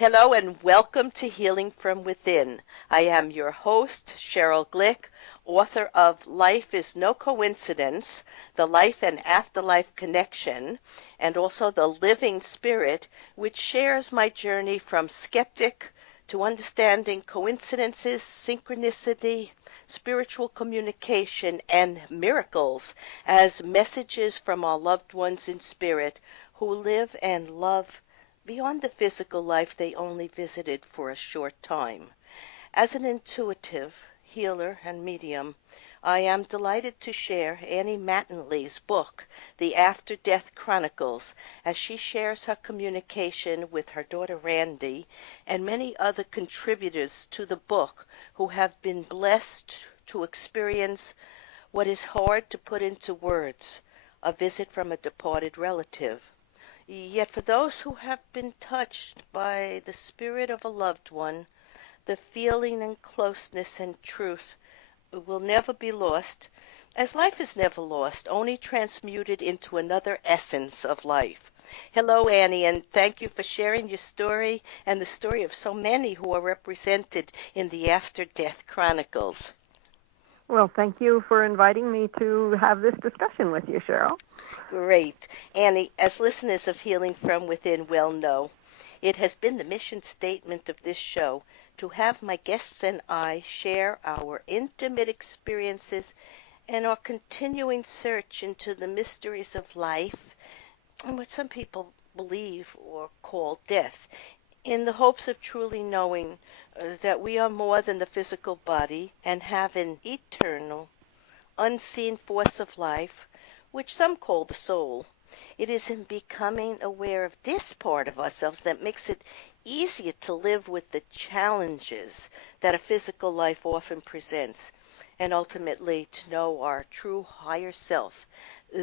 Hello and welcome to Healing from Within. I am your host, Sheryl Glick, author of Life is No Coincidence, the Life and Afterlife Connection, and also The Living Spirit, which shares my journey from skeptic to understanding coincidences, synchronicity, spiritual communication, and miracles as messages from our loved ones in spirit who live and love beyond the physical life they only visited for a short time. As an intuitive, healer, and medium, I am delighted to share Annie Mattingley's book, The After Death Chronicles, as she shares her communication with her daughter Randi and many other contributors to the book who have been blessed to experience what is hard to put into words, a visit from a departed relative. Yet for those who have been touched by the spirit of a loved one, the feeling and closeness and truth will never be lost, as life is never lost, only transmuted into another essence of life. Hello, Annie, and thank you for sharing your story and the story of so many who are represented in the After Death Chronicles. Well, thank you for inviting me to have this discussion with you, Sheryl. Great. Annie, as listeners of Healing from Within well know, it has been the mission statement of this show to have my guests and I share our intimate experiences and our continuing search into the mysteries of life and what some people believe or call death, in the hopes of truly knowing that we are more than the physical body and have an eternal, unseen force of life, which some call the soul. It is in becoming aware of this part of ourselves that makes it easier to live with the challenges that a physical life often presents, and ultimately to know our true higher self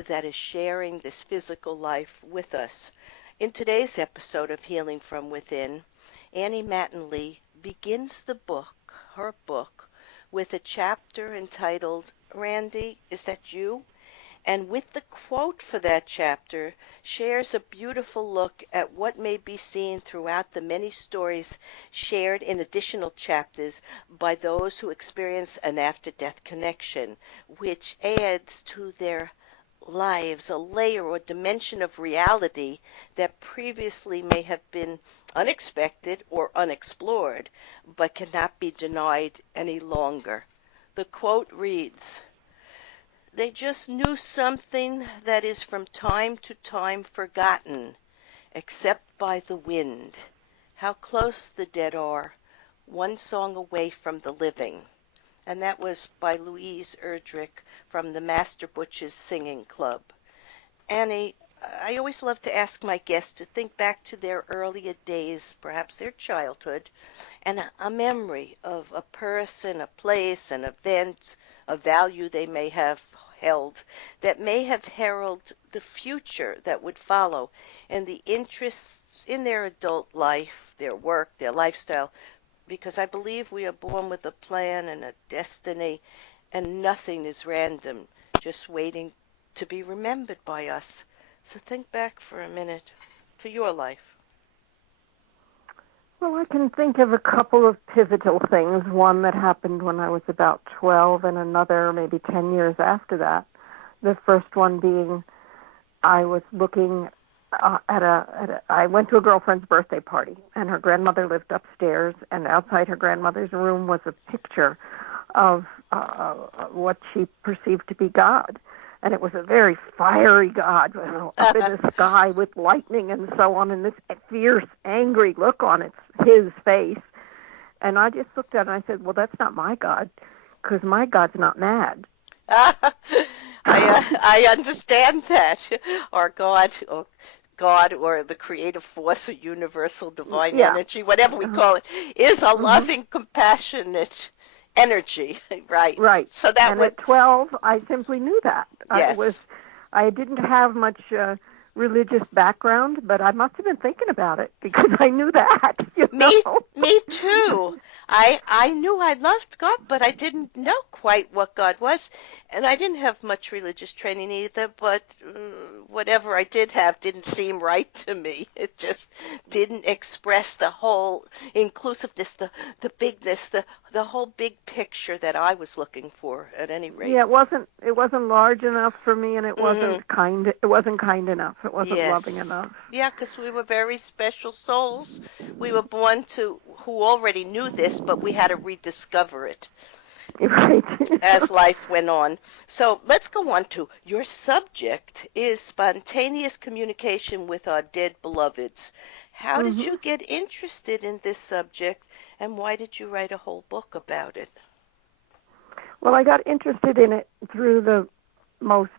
that is sharing this physical life with us. In today's episode of Healing from Within, Annie Mattingley begins her book, with a chapter entitled, Randi, Is That You? And with the quote for that chapter, shares a beautiful look at what may be seen throughout the many stories shared in additional chapters by those who experience an after-death connection, which adds to their lives a layer or dimension of reality that previously may have been unexpected or unexplored, but cannot be denied any longer. The quote reads, "They just knew something that is from time to time forgotten, except by the wind. How close the dead are, one song away from the living." And that was by Louise Erdrich from the Master Butcher's Singing Club. Annie, I always love to ask my guests to think back to their earlier days, perhaps their childhood, and a memory of a person, a place, an event, a value they may have held that may have heralded the future that would follow, and the interests in their adult life, their work, their lifestyle, because I believe we are born with a plan and a destiny, and nothing is random, just waiting to be remembered by us. So think back for a minute to your life. Well, I can think of a couple of pivotal things, one that happened when I was about 12 and another maybe 10 years after that. The first one being I was looking I went to a girlfriend's birthday party, and her grandmother lived upstairs, and outside her grandmother's room was a picture of what she perceived to be God. And it was a very fiery God, up in the sky with lightning and so on, and this fierce, angry look on his face. And I just looked at it and I said, well, that's not my God, because my God's not mad. I understand that. Or God or the creative force or universal divine energy, whatever we call it, is a loving, compassionate energy, right? Right. So that and at 12, I simply knew that. Yes. I didn't have much religious background, but I must have been thinking about it because I knew that. Me too. I knew I loved God, but I didn't know quite what God was, and I didn't have much religious training either. But whatever I did have didn't seem right to me. It just didn't express the whole inclusiveness, the bigness, the whole big picture that I was looking for at any Yeah, rate. it wasn't large enough for me, and it Hmm. wasn't kind enough. It wasn't loving Yes. enough. Yeah, because we were very special souls. We were born to who already knew this, but we had to rediscover it Right. as life went on. So let's go on to your subject is spontaneous communication with our dead beloveds. How did Mhm. you get interested in this subject, and why did you write a whole book about it? Well, I got interested in it through the most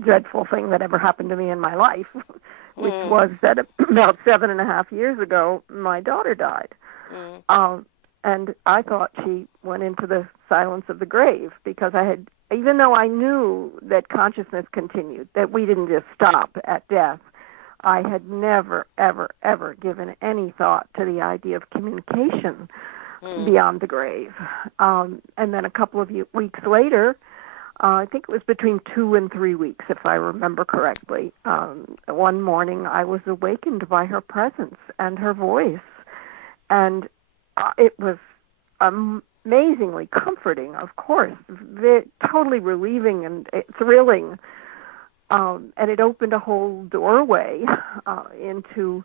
dreadful thing that ever happened to me in my life, which Mm, was that about 7.5 years ago, my daughter died. mm, Um, and I thought she went into the silence of the grave because even though I knew that consciousness continued, that we didn't just stop at death, I had never, ever, ever given any thought to the idea of communication mm, beyond the grave. And then a couple of weeks later, I think it was between 2 and 3 weeks, if I remember correctly. One morning, I was awakened by her presence and her voice, and it was amazingly comforting, of course, totally relieving and thrilling, and it opened a whole doorway into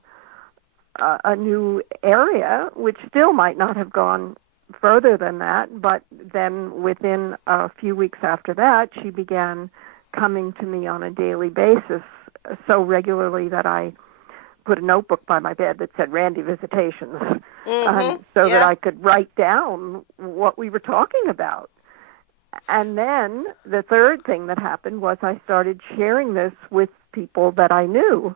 a new area, which still might not have gone further than that, but then within a few weeks after that, she began coming to me on a daily basis so regularly that I put a notebook by my bed that said Randi Visitations, mm-hmm. so that Yeah. I could write down what we were talking about. And then the third thing that happened was I started sharing this with people that I knew,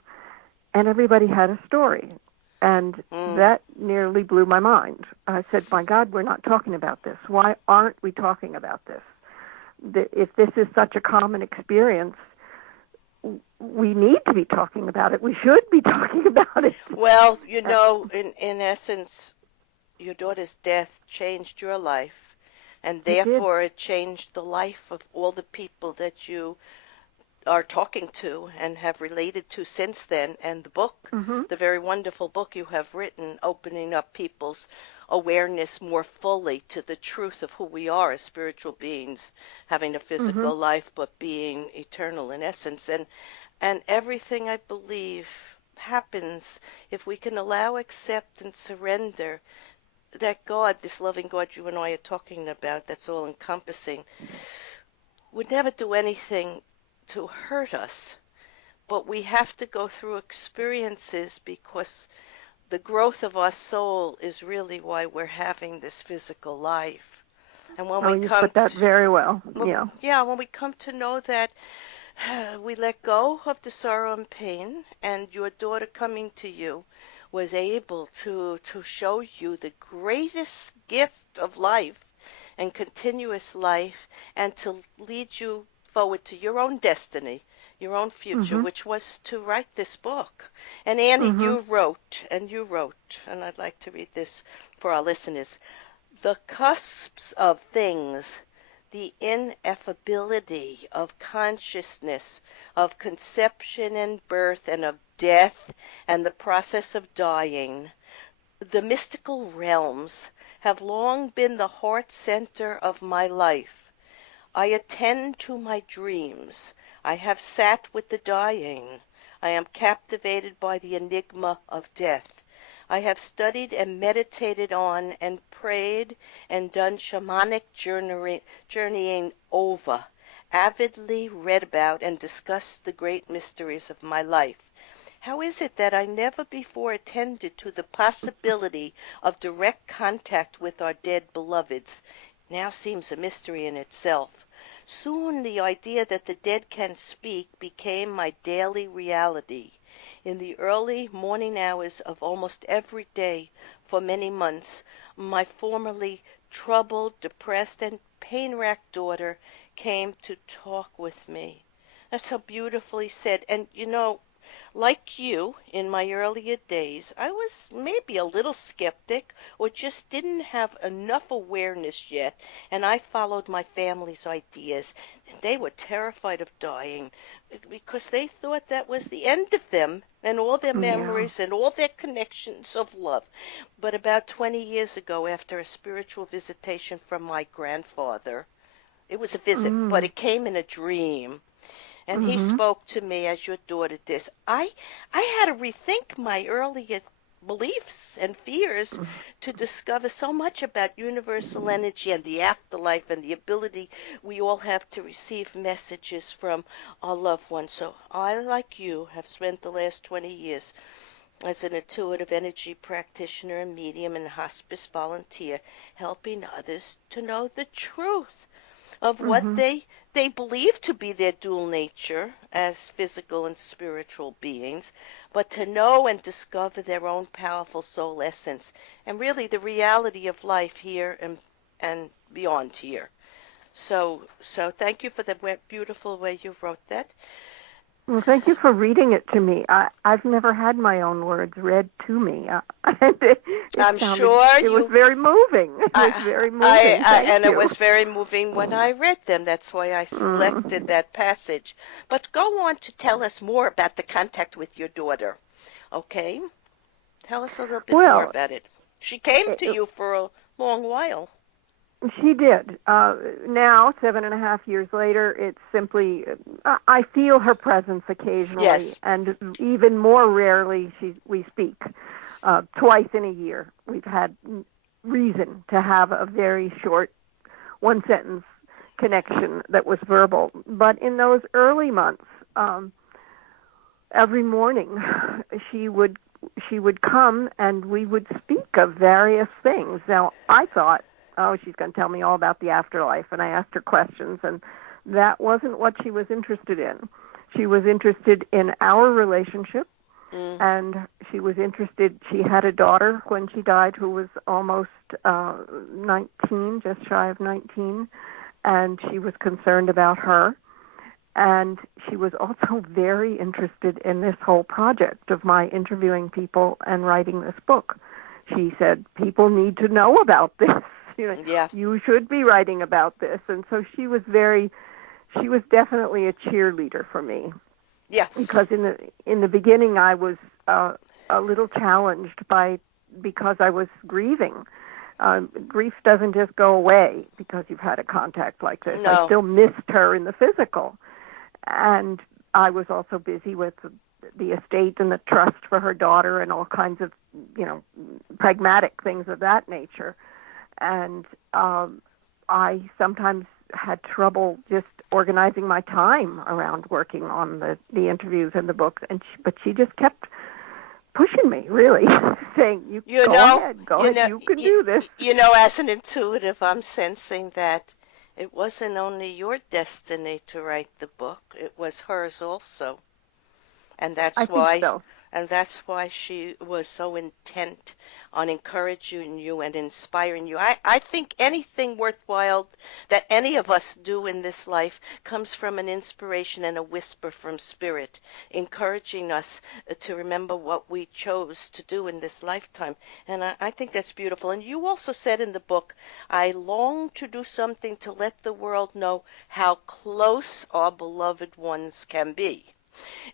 and everybody had a story. And Mm. that nearly blew my mind. I said, my God, we're not talking about this. Why aren't we talking about this? If this is such a common experience, we need to be talking about it. We should be talking about it. Well, in essence, your daughter's death changed your life, and It did. therefore it changed the life of all the people that you are talking to and have related to since then. And the book, Mhm. the very wonderful book you have written, opening up people's awareness more fully to the truth of who we are as spiritual beings, having a Mhm. physical life but being eternal in essence. And everything, I believe, happens if we can allow, accept, and surrender that God, this loving God you and I are talking about, that's all encompassing, would never do anything to hurt us. But we have to go through experiences because the growth of our soul is really why we're having this physical life. And when Oh, we you come put to, that very well. well, Yeah. yeah, when we come to know that we let go of the sorrow and pain, and your daughter coming to you was able to show you the greatest gift of life and continuous life, and to lead you forward to your own destiny, your own future, Mhm. which was to write this book. And Annie, Mhm. and I'd like to read this for our listeners. The cusps of things, the ineffability of consciousness, of conception and birth, and of death, and the process of dying, the mystical realms, have long been the heart center of my life. I attend to my dreams. I have sat with the dying. I am captivated by the enigma of death. I have studied and meditated on and prayed and done shamanic journeying over, avidly read about and discussed the great mysteries of my life. How is it that I never before attended to the possibility of direct contact with our dead beloveds? Now seems a mystery in itself. Soon the idea that the dead can speak became my daily reality. In the early morning hours of almost every day for many months, my formerly troubled, depressed, and pain-racked daughter came to talk with me. That's so beautifully said. And Like you, in my earlier days, I was maybe a little skeptic or just didn't have enough awareness yet, and I followed my family's ideas. They were terrified of dying because they thought that was the end of them and all their Yeah. memories and all their connections of love. But about 20 years ago, after a spiritual visitation from my grandfather, it was a visit, but Mm. it came in a dream. And he Mhm. spoke to me as your daughter did. I had to rethink my earlier beliefs and fears to discover so much about universal energy and the afterlife and the ability we all have to receive messages from our loved ones. So I, like you, have spent the last 20 years as an intuitive energy practitioner and medium and hospice volunteer, helping others to know the truth of what Mhm. they believe to be their dual nature as physical and spiritual beings, but to know and discover their own powerful soul essence and really the reality of life here and beyond here. So thank you for the beautiful way you wrote that. Well, thank you for reading it to me. I've never had my own words read to me. And it I'm sounded, sure it was you very moving. It was I, very moving. Thank and it you. was very moving when I read them. That's why I selected Mm. that passage. But go on to tell us more about the contact with your daughter. Okay? Tell us a little bit more Well, about it. She came it, to you for a long while. she did. Now, 7.5 years later, it's simply, I feel her presence occasionally, Yes. and even more rarely we speak. Twice in a year, we've had reason to have a very short one sentence connection that was verbal. But in those early months, every morning she would she would come and we would speak of various things. Now I thought, oh, she's going to tell me all about the afterlife, and I asked her questions, and that wasn't what she was interested in. She was interested in our relationship, Mm, and she was interested. She had a daughter when she died who was almost 19, just shy of 19, and she was concerned about her. And she was also very interested in this whole project of my interviewing people and writing this book. She said, people need to know about this. You know, yeah. you should be writing about this. And so she was definitely a cheerleader for me, Yeah. because in the beginning I was a little challenged because I was grieving. Grief doesn't just go away because you've had a contact like this. I No. still missed her in the physical, and I was also busy with the estate and the trust for her daughter and all kinds of, pragmatic things of that nature. And I sometimes had trouble just organizing my time around working on the interviews and the books. But she just kept pushing me, really, saying, "You You go know, ahead, go ahead, you can do this." as an intuitive, I'm sensing that it wasn't only your destiny to write the book, it was hers also. And I that's think why so. and that's why she was so intent on encouraging you and inspiring you. I think anything worthwhile that any of us do in this life comes from an inspiration and a whisper from spirit, encouraging us to remember what we chose to do in this lifetime. And I think that's beautiful. And you also said in the book, I long to do something to let the world know how close our beloved ones can be.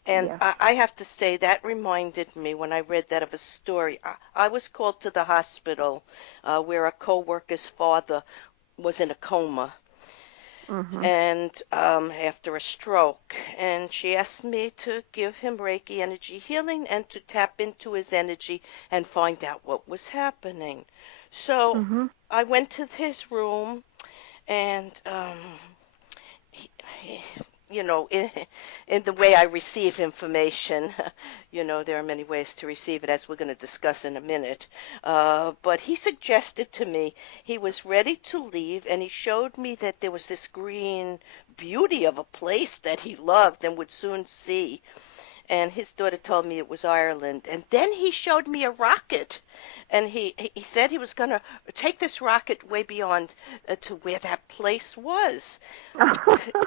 And Yes. I have to say, that reminded me when I read that of a story. I was called to the hospital where a co-worker's father was in a coma Mhm. and after a stroke. And she asked me to give him Reiki energy healing and to tap into his energy and find out what was happening. So Mhm. I went to his room and he, in the way I receive information, there are many ways to receive it, as we're going to discuss in a minute. But he suggested to me he was ready to leave, and he showed me that there was this green beauty of a place that he loved and would soon see. And his daughter told me it was Ireland. And then he showed me a rocket and he said he was going to take this rocket way beyond to where that place was.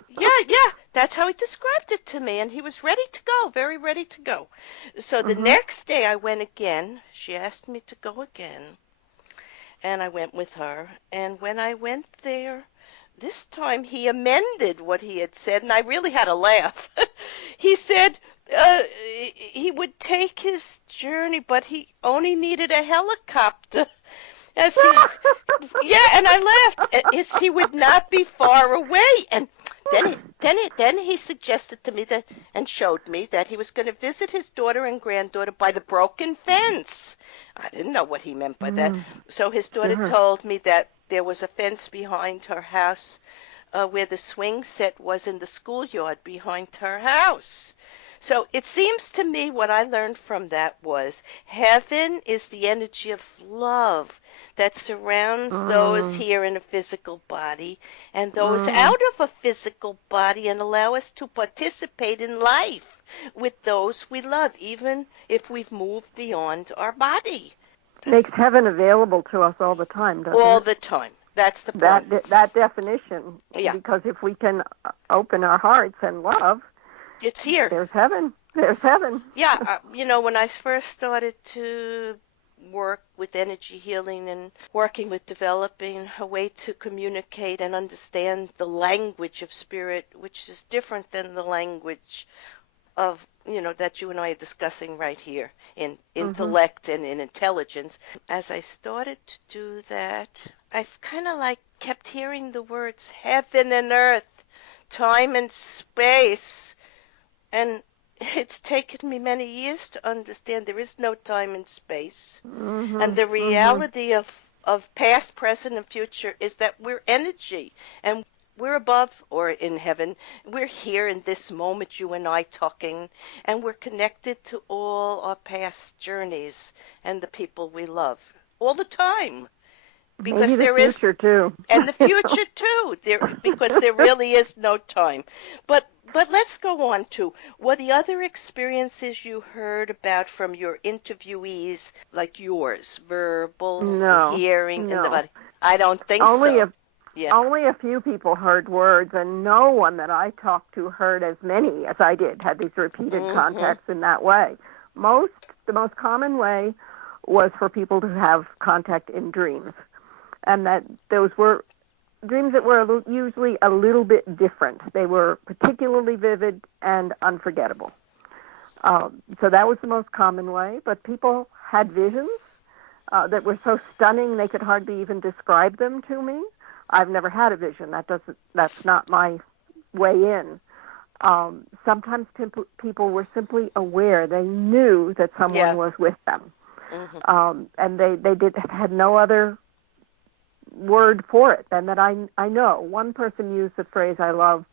Yeah, that's how he described it to me, and he was ready to go, very ready to go. So the Mhm. next day I went again. She asked me to go again, and I went with her. And when I went there, this time he amended what he had said, and I really had a laugh. He said he would take his journey, but he only needed a helicopter. As he, yeah, and I laughed. As he would not be far away, and then he suggested to me that and showed me that he was going to visit his daughter and granddaughter by the broken fence. I didn't know what he meant by that. Mm, So his daughter sure. told me that there was a fence behind her house where the swing set was in the schoolyard behind her house. So it seems to me what I learned from that was heaven is the energy of love that surrounds those Mm, here in a physical body and those mm. out of a physical body and allow us to participate in life with those we love, even if we've moved beyond our body. Makes That's heaven available to us all the time, doesn't all it? the time. That's the point. That definition, Yeah, because if we can open our hearts and love, it's here. there's heaven. There's heaven. Yeah, when I first started to work with energy healing and working with developing a way to communicate and understand the language of spirit, which is different than the language of, that you and I are discussing right here in Mhm. intellect and in intelligence. As I started to do that, I've kind of like kept hearing the words heaven and earth, time and space. And it's taken me many years to understand there is no time and space. And Mhm. the Mhm. reality of past, present, and future is that we're energy and we're above or in heaven. We're here in this moment, you and I talking, and we're connected to all our past journeys and the people we love all the time Maybe because the there is future too. and the You know. future too because there really is no time. But let's go on to what the other experiences you heard about from your interviewees like yours, verbal and No. hearing and the No. body. I don't think Only so. a Yeah. only a few people heard words, and no one that I talked to heard as many as I did. Had these repeated Mhm. contacts in that way. The most common way was for people to have contact in dreams, and that those were dreams that were usually a little bit different. They were particularly vivid and unforgettable. So that was the most common way. But people had visions that were so stunning they could hardly even describe them to me. I've never had a vision. That's not my way in. Sometimes people were simply aware. They knew that someone Yeah. was with them, Mhm. and they had no other word for it than that. I know. One person used the phrase I loved.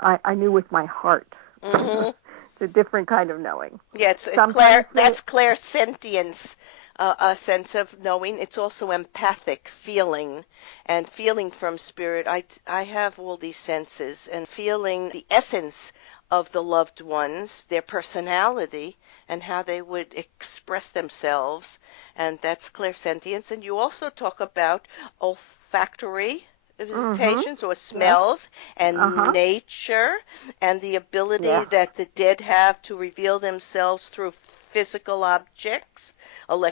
I knew with my heart. Mhm. It's a different kind of knowing. Yeah, it's Sometimes they. that's clairsentience, a sense of knowing. It's also empathic feeling and feeling from spirit. I have all these senses and feeling the essence of the loved ones, their personality, and how they would express themselves. And that's clairsentience. And you also talk about olfactory Mhm. visitations or Yes. smells Uh and huh. nature and the ability Yes. that the dead have to reveal themselves through physical objects,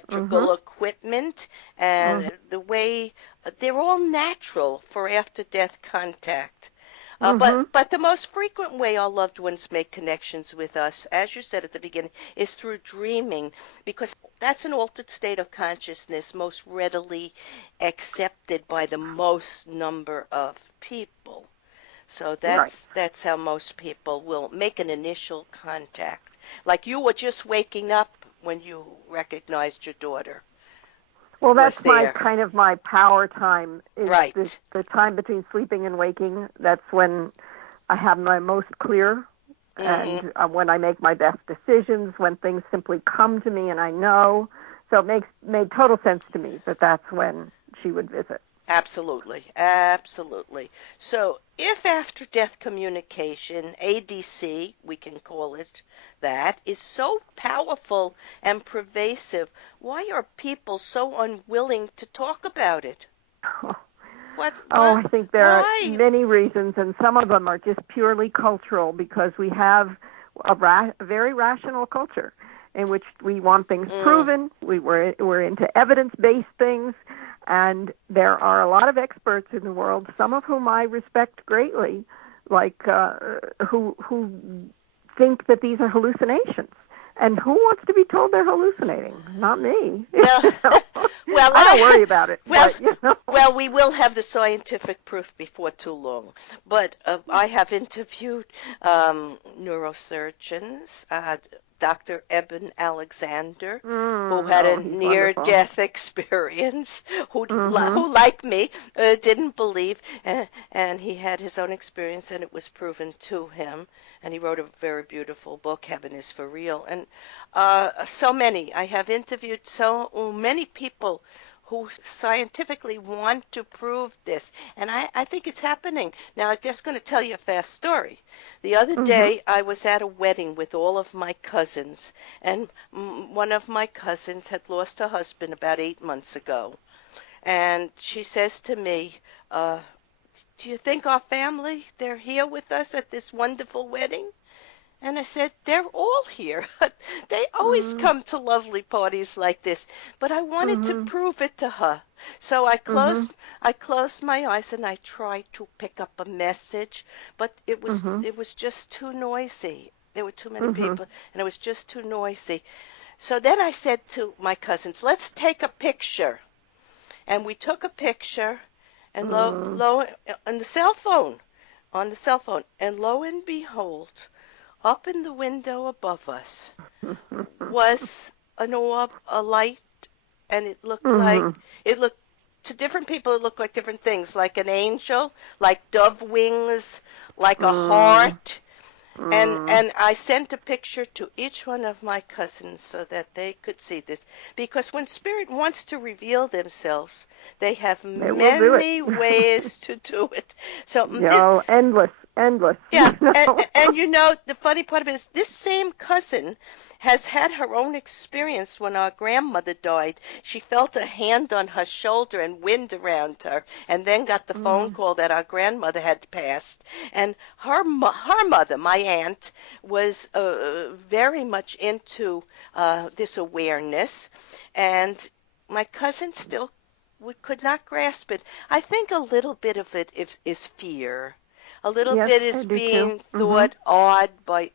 Mhm. electrical equipment, Mhm. and the way they're all natural for after death contact. Mhm. But the most frequent way our loved ones make connections with us, as you said at the beginning, is through dreaming, because that's an altered state of consciousness most readily accepted by the most number of people. So Right. that's how most people will make an initial contact. Like you were just waking up when you recognized your daughter Well, was that's my there. kind of my power time is Right. the time between sleeping and waking. That's when I have my most clear Mhm. and when I make my best decisions, when things simply come to me and I know. So it made total sense to me that that's when she would visit. Absolutely, absolutely. So, if after death communication, ADC, we can call it that, is so powerful and pervasive, why are people so unwilling to talk about it? What, Oh, what, I think there are why? many reasons, and some of them are just purely cultural because we have a very rational culture in which we want things Mm, proven. We're into evidence-based things, and there are a lot of experts in the world, some of whom I respect greatly, like who think that these are hallucinations. And who wants to be told they're hallucinating? Not me. well, well, I don't worry about it, well, but you know. well, we will have the scientific proof before too long. But I have interviewed neurosurgeons, Dr. Eben Alexander, who had a Oh, he's wonderful. near-death experience, Mhm. who like me, didn't believe, and he had his own experience, and it was proven to him. And he wrote a very beautiful book, Heaven is for Real. And so many. I have interviewed so many people who scientifically want to prove this. And I think it's happening. Now, I'm just going to tell you a fast story. The other Mhm. day, I was at a wedding with all of my cousins, and one of my cousins had lost her husband about 8 months ago. And she says to me, uh, do you think our family, they're here with us at this wonderful wedding? And I said, they're all here. They always Mhm. come to lovely parties like this. But I wanted to Mhm. prove it to her. So Mhm. I closed my eyes and I tried to pick up a message, but Mhm. it was just too noisy. There were too many Mhm. people and it was just too noisy. So then I said to my cousins, let's take a picture. And we took a picture and Mhm. on the cell phone, and lo and behold, up in the window above us was an orb, a light, and Mhm. it looked to different people it looked like different things, like an angel, like dove wings, like a Mhm. heart. Mhm. And I sent a picture to each one of my cousins so that they could see this. Because when spirit wants to reveal themselves, they have They will do it. many ways to do it. So this, Yo, endless, endless. yeah, You know. and you know the funny part of it is this same cousin has had her own experience when our grandmother died. She felt a hand on her shoulder and wind around her, and then got the phone Mhm. call that our grandmother had passed. And her mother, my aunt, was very much into this awareness, and my cousin still could not grasp it. I think a little bit of it is fear. A little Yes, bit I is do too. being Mhm. thought odd by,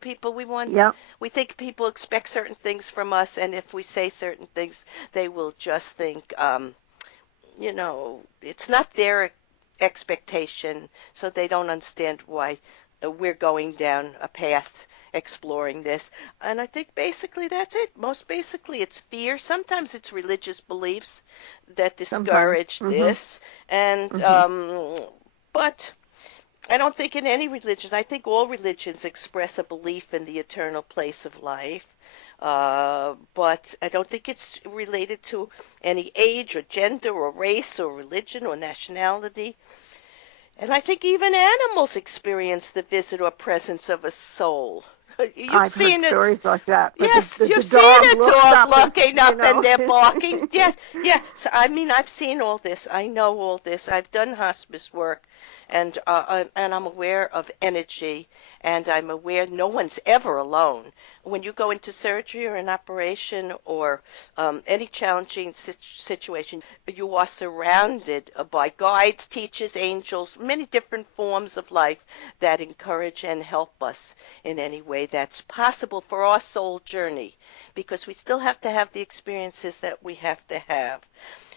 people Yep. we think people expect certain things from us, and if we say certain things, they will just think, it's not their expectation, so they don't understand why we're going down a path exploring this. And I think basically that's it. Most basically, it's fear. Sometimes it's religious beliefs that Sometimes. discourage Mhm. this, and Mhm. but I don't think in any religion, I think all religions express a belief in the eternal place of life. But I don't think it's related to any age or gender or race or religion or nationality. And I think even animals experience the visit or presence of a soul. You've I've heard seen stories it. like that, but Yes, the you've seen dog a looks dog up and looking you up and know. they're barking. Yes, yes. So, I mean, I've seen all this. I know all this. I've done hospice work, and I'm aware of energy, and I'm aware no one's ever alone. When you go into surgery or an operation or any challenging situation, you are surrounded by guides, teachers, angels, many different forms of life that encourage and help us in any way that's possible for our soul journey, because we still have to have the experiences that we have to have.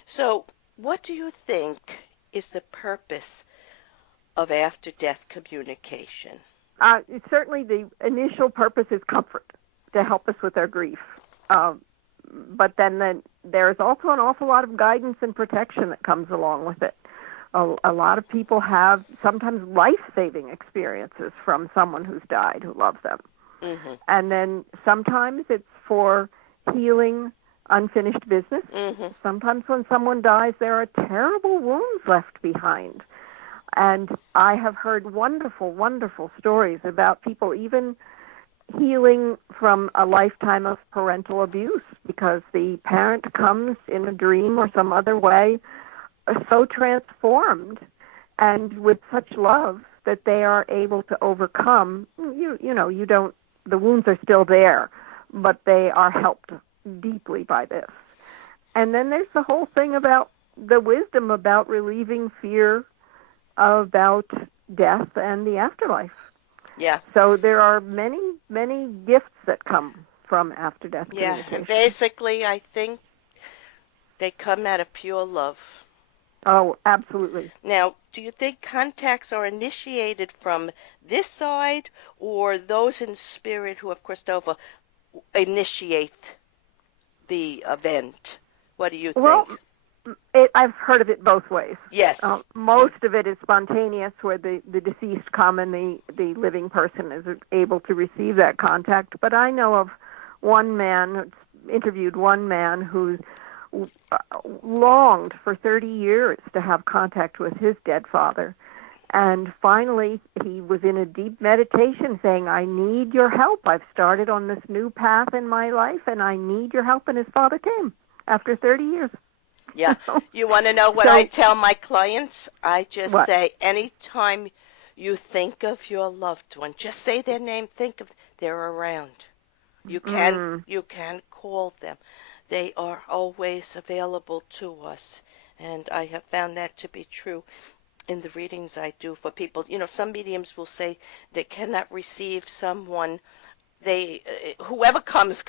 So, what do you think is the purpose of after death communication? Certainly, the initial purpose is comfort, to help us with our grief. Um, but then there's also an awful lot of guidance and protection that comes along with it. A lot of people have sometimes life-saving experiences from someone who's died who loves them. Mm-hmm. And then sometimes it's for healing unfinished business. Mm-hmm. Sometimes when someone dies, there are terrible wounds left behind. And I have heard wonderful, wonderful stories about people even healing from a lifetime of parental abuse because the parent comes in a dream or some other way so transformed and with such love that they are able to overcome. The wounds are still there, but they are helped deeply by this. And then there's the whole thing about the wisdom about relieving fear about death and the afterlife. Yeah. So there are many, many gifts that come from after-death communication. Basically, I think they come out of pure love. Oh, absolutely. Now, do you think contacts are initiated from this side, or those in spirit who have crossed over initiate the event? What do you Well, think? I've heard of it both ways. Yes. Most of it is spontaneous, where the deceased come and the living person is able to receive that contact. But I know of one man, interviewed one man who's longed for 30 years to have contact with his dead father. And finally, he was in a deep meditation saying, I need your help. I've started on this new path in my life, and I need your help. And his father came after 30 years. Yeah. You want to know what I tell my clients? I just say, anytime you think of your loved one, just say their name, think of they're around. You can call them. They are always available to us. And I have found that to be true in the readings I do for people. Some mediums will say they cannot receive someone. Whoever comes,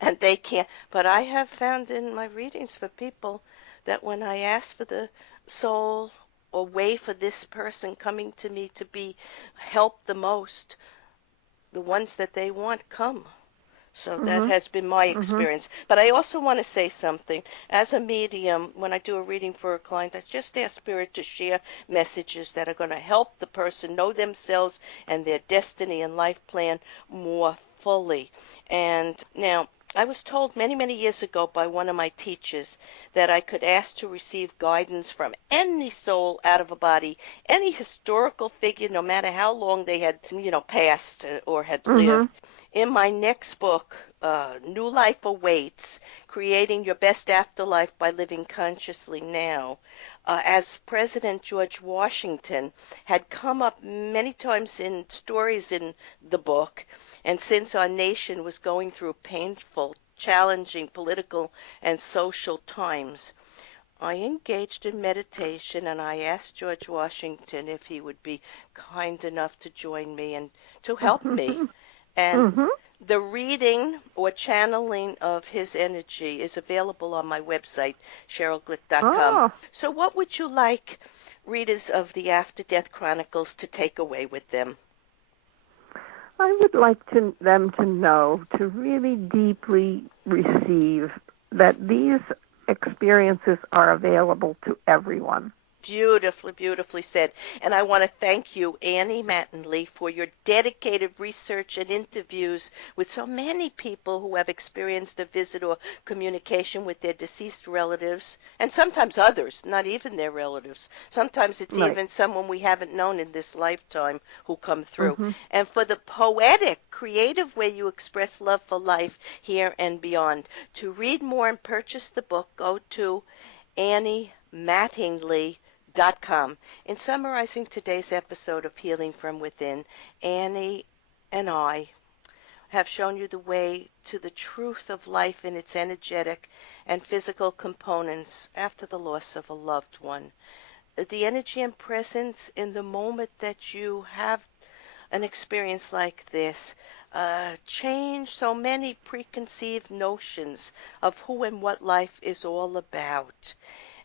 and they can't. But I have found in my readings for people that when I ask for the soul or way for this person coming to me to be helped the most, the ones that they want come. So that has been my experience. But I also want to say something. As a medium, when I do a reading for a client, I just ask Spirit to share messages that are going to help the person know themselves and their destiny and life plan more fully. And now, I was told many, many years ago by one of my teachers that I could ask to receive guidance from any soul out of a body, any historical figure, no matter how long they had, passed or had lived. In my next book, New Life Awaits, Creating Your Best Afterlife by Living Consciously Now, as President George Washington had come up many times in stories in the book, and since our nation was going through painful, challenging political and social times, I engaged in meditation and I asked George Washington if he would be kind enough to join me and to help me. And the reading or channeling of his energy is available on my website, SherylGlick.com. Oh. So what would you like readers of the After Death Chronicles to take away with them? I would like them to know, to really deeply receive that these experiences are available to everyone. Beautifully, beautifully said. And I want to thank you, Annie Mattingley, for your dedicated research and interviews with so many people who have experienced a visit or communication with their deceased relatives, and sometimes others, not even their relatives. Sometimes it's even someone we haven't known in this lifetime who come through. And for the poetic, creative way you express love for life here and beyond. To read more and purchase the book, go to Annie Mattingley.com. In summarizing today's episode of Healing from Within, Annie and I have shown you the way to the truth of life in its energetic and physical components after the loss of a loved one. The energy and presence in the moment that you have an experience like this change so many preconceived notions of who and what life is all about.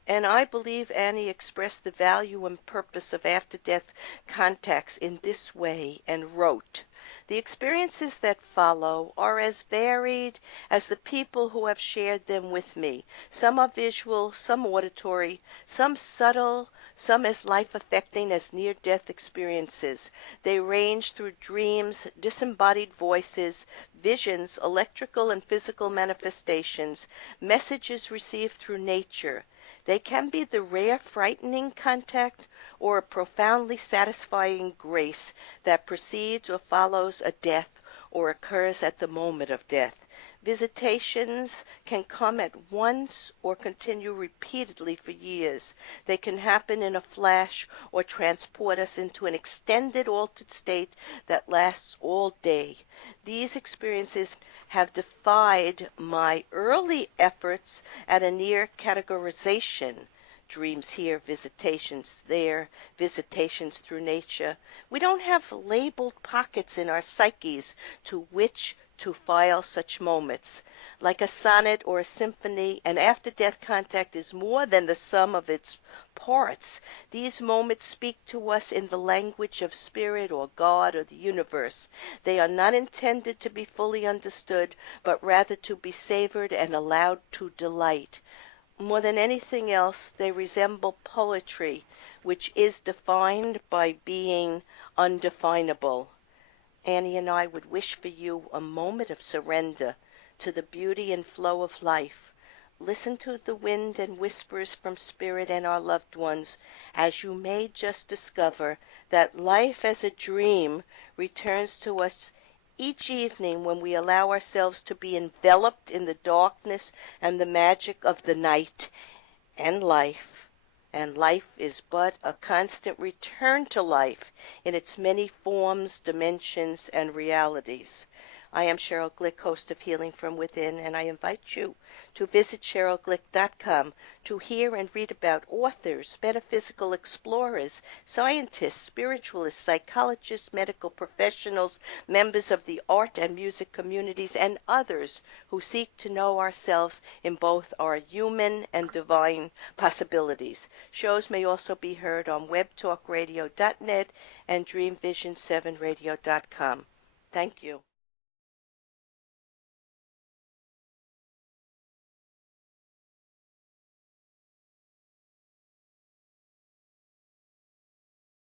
And I believe Annie expressed the value and purpose of after-death contacts in this way and wrote, "The experiences that follow are as varied as the people who have shared them with me. Some are visual, some auditory, some subtle, some as life-affecting as near-death experiences. They range through dreams, disembodied voices, visions, electrical and physical manifestations, messages received through nature. They can be the rare, frightening contact or a profoundly satisfying grace that precedes or follows a death or occurs at the moment of death. Visitations can come at once or continue repeatedly for years. They can happen in a flash or transport us into an extended altered state that lasts all day. These experiences have defied my early efforts at a near categorization. Dreams here, visitations there, visitations through nature. We don't have labeled pockets in our psyches to which to file such moments. Like a sonnet or a symphony, an after-death contact is more than the sum of its parts. These moments speak to us in the language of spirit or God or the universe. They are not intended to be fully understood, but rather to be savored and allowed to delight. More than anything else, they resemble poetry, which is defined by being undefinable. Annie and I would wish for you a moment of surrender to the beauty and flow of life. Listen to the wind and whispers from spirit and our loved ones, as you may just discover that life as a dream returns to us each evening when we allow ourselves to be enveloped in the darkness and the magic of the night and life. And life is but a constant return to life in its many forms, dimensions, and realities. I am Sheryl Glick, host of Healing from Within, and I invite you to visit SherylGlick.com to hear and read about authors, metaphysical explorers, scientists, spiritualists, psychologists, medical professionals, members of the art and music communities, and others who seek to know ourselves in both our human and divine possibilities. Shows may also be heard on webtalkradio.net and dreamvision7radio.com. Thank you.